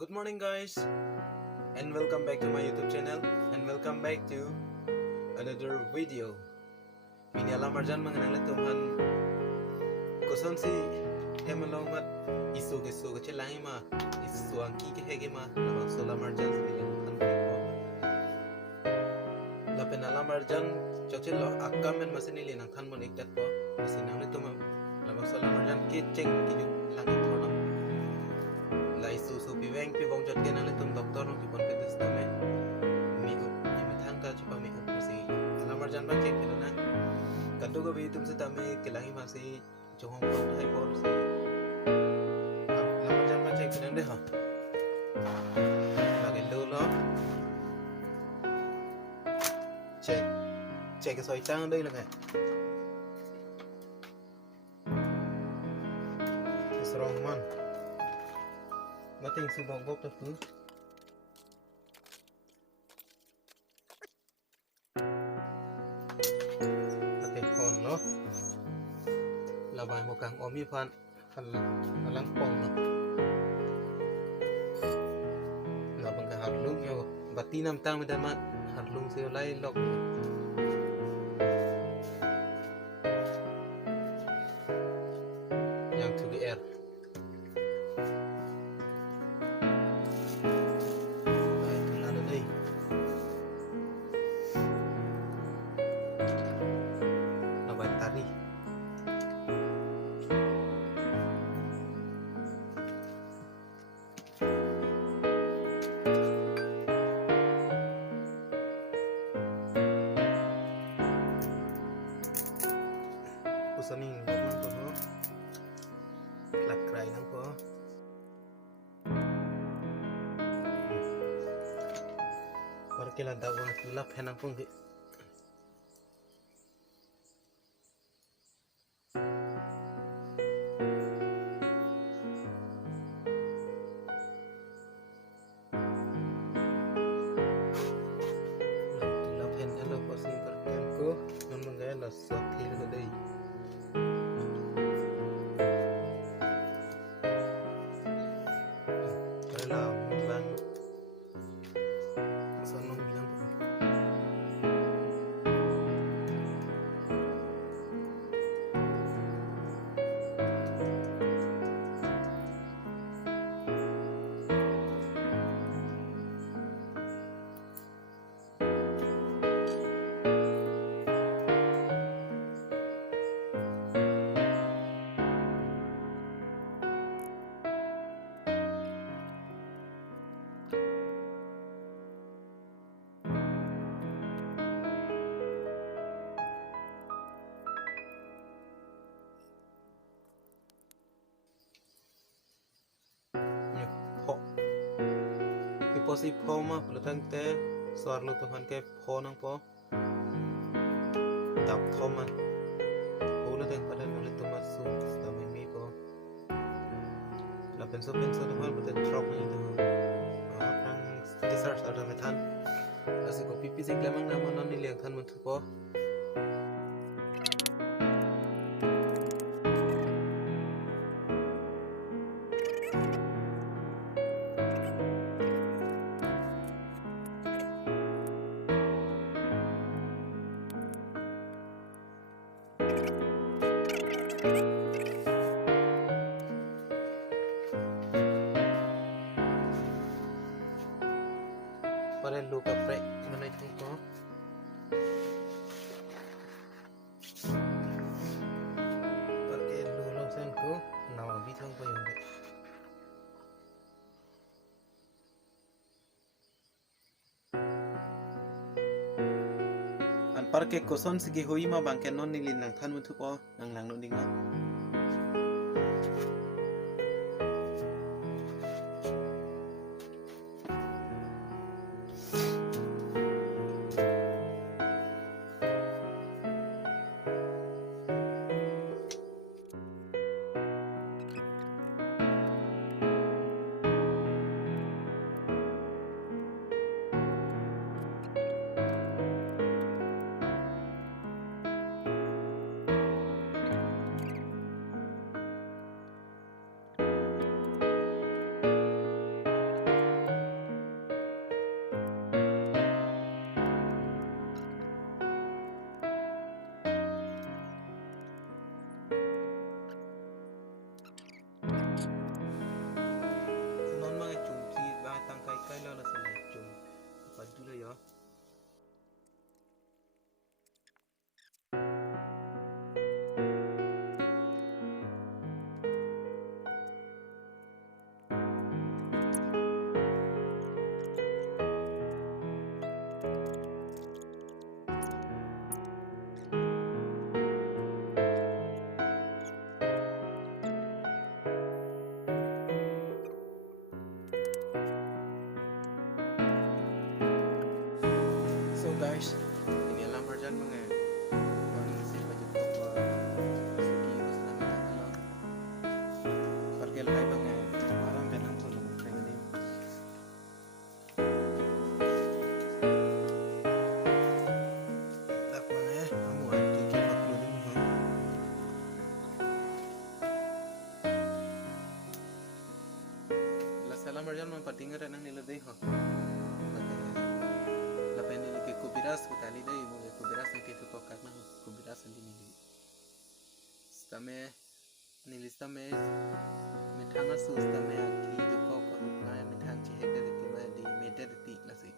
Good morning, guys, and welcome back to my YouTube channel, and welcome back to another video. Mini alam arjan mengenal Tuhan kosan si hemalongat isu kecil lagi mah isu angki ke hege mah nama solam arjan sendiri kan ko lapen alam arjan cocil lo akamen masih nili nang kan monik dat po masih nang itu mah nama solam arjan keceng kiju langit thornam lai su piweng piwong jot ke nang itu doktor nang kipon ketes tame mi ni thang ta chupa mi masih alam arjan ba kek gitu na kaddo ko bi tum se tame kelangi masih Johong pon hai pon si alam arjan ba kek gitu deh ha lagi lo cek cái xoay trang ở đây là cái strong man mà tình sự bong bốc tập cứ cái hòn nó là bài một càng ôm như phần lăng pong nó là bằng cái hạt lung nhau và tí năm tăng mới đan mặn hạt lung siêu lay lọc yang to the air itu ada đây là bài tari kusaning nang po lakray nang po para kila daw ang lap henang pong lap hen alo po sing perkan ko non mangaya la sot thil ko dei po si po ma pelutang te suar lu tuhan ke po nang po tap thoman po lu teng pada lu tu masu stami mi po la penso tuhan betul drop ni tu aprang desar ada metan asi ko pipi sing lemang nama non ni liang than mun tu po pada lu ka break mana itu ko perke lu lo sen ko nawa bitong ko yung an parke koson sigi hoi ma bangke non nilin nang than mutu po nang lang no ding na guys, ini alam marjan mga orang sih baju koko segi bos nama taklo pergi lahai mga orang benang pun pengen ini tak mga kamu ada kibat dulu nih la salam marjan mga patingan nang nila deh ho la pena que kubiras ko tali dai mo kubiras ang kito ko karna kubiras ang dinili stame nilistame mithanga su stame aki jo ko ko na mithang che hekta diti ma di meta diti la si